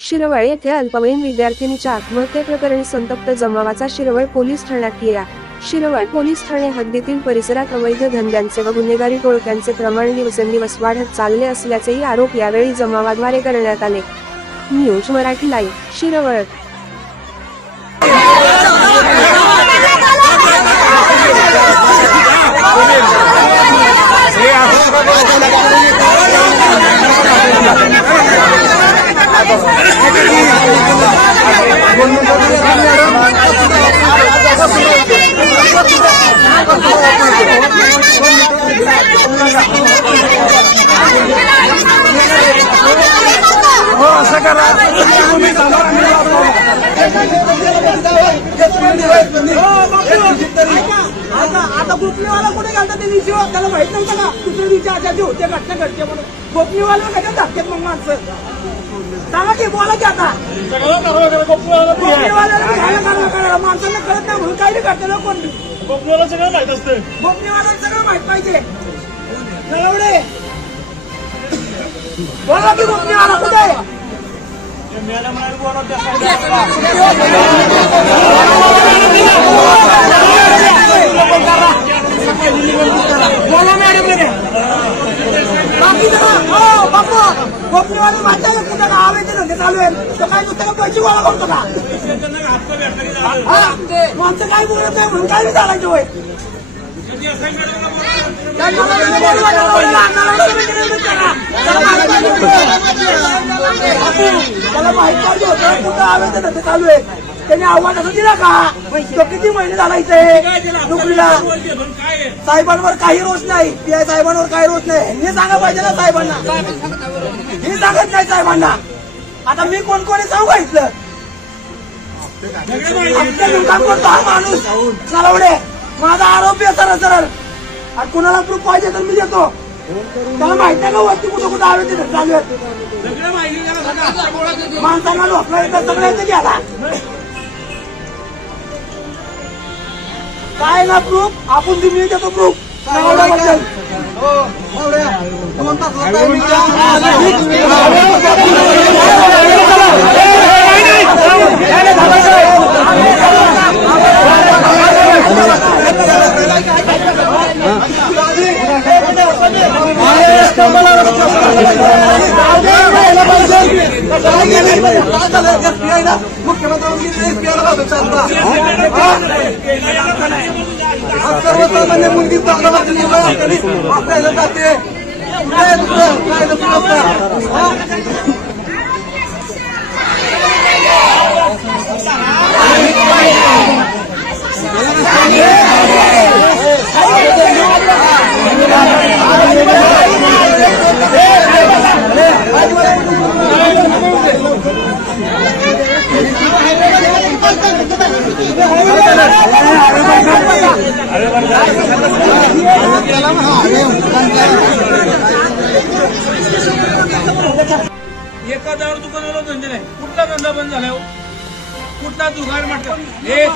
शिरवळ येथे अल्पवयीन विद्यार्थिनीच्या आत्महत्येप्रकरणी संतप्त जमावाचा शिरवळ पोलीस ठाण्यात केला। शिरवळ पोलीस ठाणे हद्दीतील परिसरात अवैध धंद्यांचे व गुन्हेगारी टोळक्यांचे प्रमाण दिवसेंदिवस वाढत चालले असल्याचेही आरोप यावेळी जमावाद्वारे करण्यात आले। News Marathi live, Shirwal. आता गोपनीवाला कुठे घालतात ते दिवशी त्याला माहित नव्हतं का दुसऱ्या दिवशी अशाचे होते घटना घडते म्हणून गोपनीवाला कशा धक्क्यात मग माणसं सांगा की बोला की आता गोपनीवाला माणसांना कळत नाही म्हणून काही घडते ना कोण गोपनीवाला सगळं माहित असतं गोपनीवाला सगळं माहित पाहिजे एवढे बोला की गोपनीवाला कुठे गोपनीवाला माझ्या कुठं का आवायचे धंदे चालू आहे तर काय नुसतं पैसे गोळा करतो का माणसं काय बोलत नाही म्हणून काय चालायचं होय मला माहित पाहिजे होतं कुठं आवायचे धंदे चालू आहे त्याने आव्हान असं दिला का तो किती महिने झाला इथे नोकरीला साहेबांवर काही रोष नाही पीआय साहेबांवर काही रोष नाही हे सांगा पाहिजे ना साहेबांना हे सांगत नाही साहेबांना आता मी कोण कोणी सांगू का इथलं काम करतो हा माणूस चालवडे माझा आरोप आहे सरळ सरळ आणि कुणाला प्रूफ पाहिजे तर मी देतो त्याला माहित नाही का वरती कुठं कुठं आवे चालू आहेत माणसांना लोकला येतं सगळ्यांचं घ्याला काय ना प्रूफ आपण तुम्ही देतो प्रूफ बद्दल मुख्यमंत्री मुलगी एका दारू दुकानाला धंदे नाही कुठला धंदा बंद झाला कुठला दुकान म्हटलं हे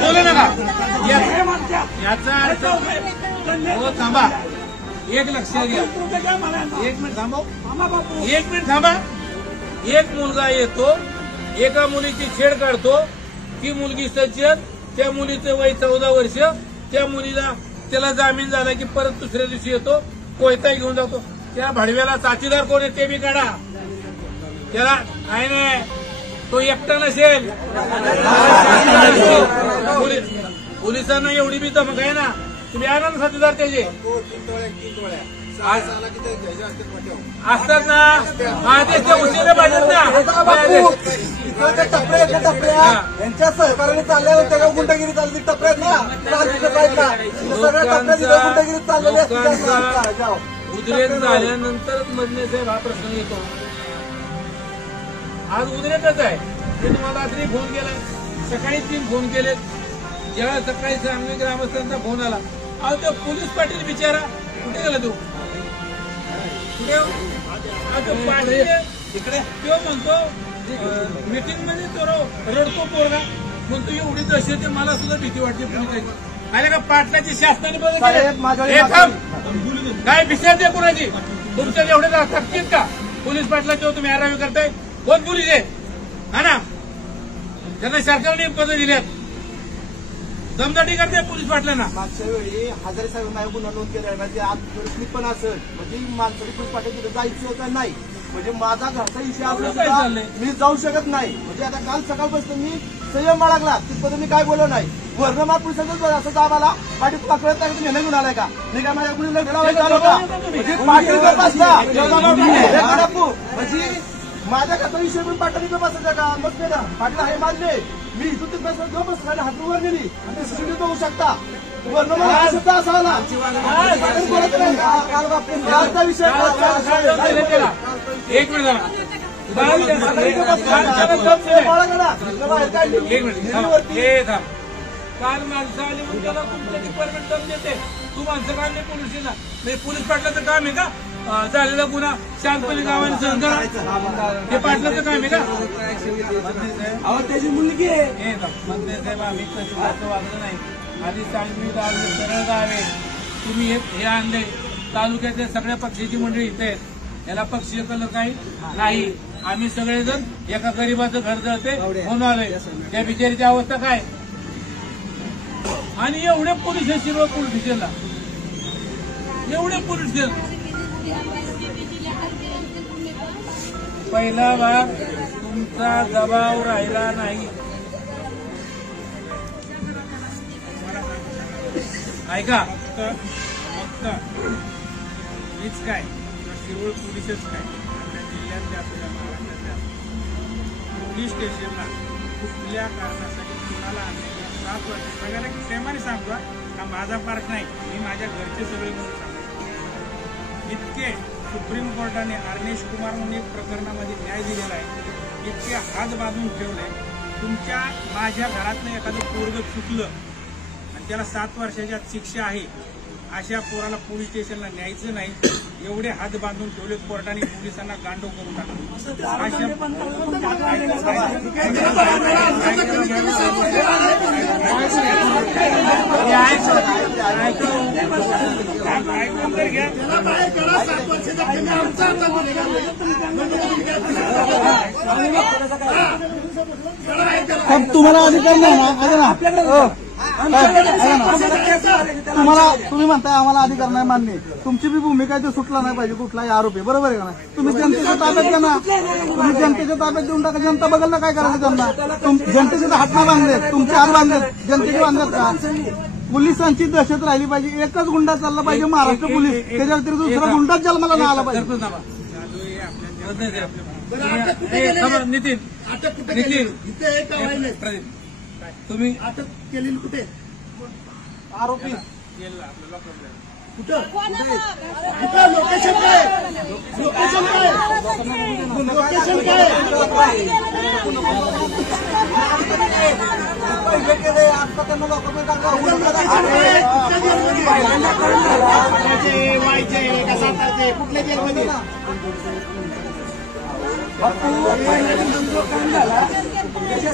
बोलू नका याचा अर्थ हो थांबा एक लक्षात घ्या एक मिनिट थांबा एक मुलगा येतो एका मुलीची छेड काढतो ती मुलगी सज्जन त्या मुलीचं वय 14 वर्ष त्या मुलीला त्याला जामीन झाला की परत दुसऱ्या दिवशी येतो कोयता घेऊन जातो त्या भाडव्याला साथीदार कोण आहे ते बी काढा त्याला काय नाही तो एकटा नसेल पोलिसांना एवढी बी धमक आहे ना तुम्ही आणा ना साथीदार त्याचे असतात ना महादेशच्या उशिरा पाहिजेत ना यांच्या सहकार्याने चालल्यावर त्याला गुंडगिरी चालली टप्प्यात ना सगळ्या टप्प्यात गुंडगिरी चाललेली असते उद्रेक झाल्यानंतरच मधने साहेब हा प्रश्न येतो आज उद्रेकच आहे ते तुम्हाला रात्री फोन केलाय सकाळी 3 फोन केलेत जेव्हा सकाळी सांगली ग्रामस्थांचा फोन आला अहो तो पोलीस पाटील बिचारा कुठे गेला तू कुठे पाटील इकडे तो म्हणतो मीटिंग मध्ये तो रडतो पोरगा म्हणतो एवढी दहशत मला सुद्धा भीती वाटते पोलिसाची आले का पाटलाची शासनाने बदल साहेब, माझ्या केले? हे थांब. काय विषय आहे कुणाची तुमच्या एवढे थकतील का पोलीस पाटलाचे तुम्ही आरावी करताय? कोण पोलीस आहे हा ना? त्यांना सरकारने पदं दिल्यात, दमदाटी करते पोलीस पाटलांना. मागच्या वेळी हजारे साहेब नाही गुन्हा नोंद केला म्हणजे आज परिस्थिती पण असेल म्हणजे माणसाने पोलीस पाटील तिथे जायचं का नाही म्हणजे माझा घरचा विषय काय असला चाललंय? मी जाऊ शकत नाही म्हणजे आता काल सकाळपासून मी संयम बाळगला तिथपर्यंत मी काय बोललो नाही वर्णमार पोलिसांच असं आम्हाला पाटील तुला कळत नाही तुम्ही घेऊन आलाय का मी काय माझ्या कुणी लग्न लावायचं आलो का म्हणजे पाटील गप असता म्हणजे माझ्या खाता विषय पण पाटील गप असायचा का मग ते ना पाटील आहे मानले मी इथून ते पैसा गप बसला हातवर गेली आणि सीसीटीव्ही होऊ शकता वर्णमार सुद्धा असावा बोलत नाही कालचा विषय एक मिनिट झाला. एक मिनिट हे थांब. काल माणसं आली म्हणून त्याला तुमच्या डिपार्टमेंट दम देते. तू माणसं काढले पोलिसांना म्हणजे पोलीस पाटलाचं काम आहे का? झालेला गुन्हा शांतपणे गावाने सहन करा हे पाटलाचं काम आहे का? त्याची मुलगी आहे हे मंत्री साहेब आम्ही कसं वागलं नाही. आधी तालमी गावे सरळ गावे तुम्ही हे आणले तालुक्यातल्या सगळ्या पक्षाची मंडळी इथे आहेत. याला पक्षीय कलर काही नाही. आम्ही सगळेजण एका गरीबाचं घर जळते म्हणून आलोय. त्या बिचारीची अवस्था काय आणि एवढे पोलीस आहेत शिरोळ पोलीस स्टेशनला एवढे पोलीस स्टेशन. पहिला भाग तुमचा दबाव राहिला नाही. ऐका फक्त हीच काय शिरोळ पोलीसच काय आपल्या जिल्ह्यातल्या आपल्या महाराष्ट्रातल्या पोलीस स्टेशनला कुठल्या कारणासाठी कुणाला आणले 7 वर्ष सगळ्याला प्रेमाने सांगतो हा माझा पार्ट नाही मी माझ्या घरचे सगळे म्हणून सांगतो. इतके सुप्रीम कोर्टाने अर्नेश कुमार म्हणून एक प्रकरणामध्ये न्याय दिलेला आहे. इतके हात बांधून ठेवले. तुमच्या माझ्या घरातनं एखादं पोरग चुकलं आणि त्याला 7 वर्षाच्या शिक्षा आहे अशा पोराला पोलीस स्टेशनला न्यायचं नाही. एवढे हात बांधून ठेवले कोर्टाने पोलिसांना गांडव करून तुम्हाला अधिकार नाही ना आपल्याकडे तुम्ही म्हणताय आम्हाला अधिकार नाही मान्य तुमची बी भूमिका ते सुटला नाही पाहिजे कुठलाही आरोपी बरोबर आहे का नाही? तुम्ही जनतेच्या ताब्यात द्या ना तुम्ही जनतेच्या ताब्यात देऊन टाका. जनता बघाल ना काय करायचं त्यांना. जनतेचे तर हात नाही बांधलेत तुमचे हात बांधलेत जनतेचे बांधलेत का? पोलिसांची दहशत राहिली पाहिजे. एकच गुंडा चालला पाहिजे महाराष्ट्र पोलीस त्याच्या व्यतिरिक्त दुसरा गुंडाच जन्माला नाही आला पाहिजे. नितीन तुम्ही अटक केलेली कुठे आरोपी कुठं कुठं लोकेशन काय लोकेशन काय लोकेशन काय पहिले केले आता त्यांना डॉक्युमेंट कुठल्या जेलमध्ये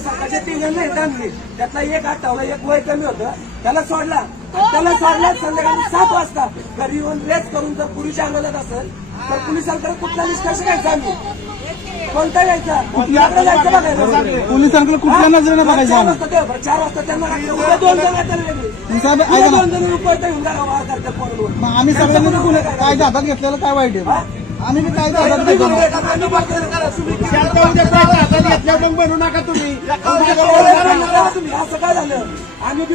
सकाळच्या 3 जण नाही आणली त्यातला एक आठवला एक वय कमी होतं त्याला सोडला संध्याकाळी 7 वाजता घरी येऊन रेस्ट करून जर पुरुष आंदोलन असेल तर पोलिसांकडे कुठला निष्कर्ष घ्यायचा आम्ही कोणता घ्यायचा जायचं बघायला पोलिसांकडे कुठल्या नजरेने बघायचं 4 वाजता त्यांना 2 जण रुपये घेऊन जाणार आम्ही सगळ्यांनी कायदा हातात घेतलेलं काय वाईट आहे आम्ही बी कायदा हातात घेतल्या मग बनवू नका तुम्ही असं काय झालं आम्ही बी